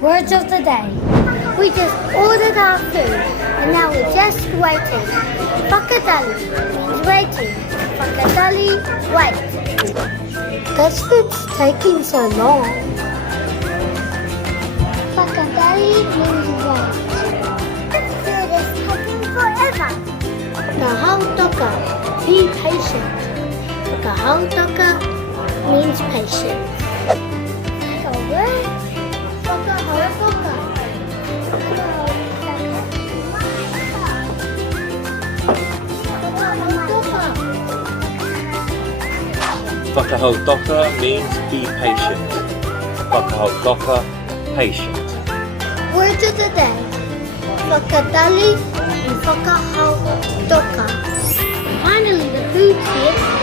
Words of the day. We just ordered our food and now we're just waiting. Fakadali means waiting. Fakadali, wait. This food's taking so long. Fakadali means wait. This food is taking forever. Kahau toka, be patient. Kahau toka means patient. Whakahautoka means be patient. Whakahautoka, patient. Words of the day. Fakadali and whakahautoka. Finally, the food's here.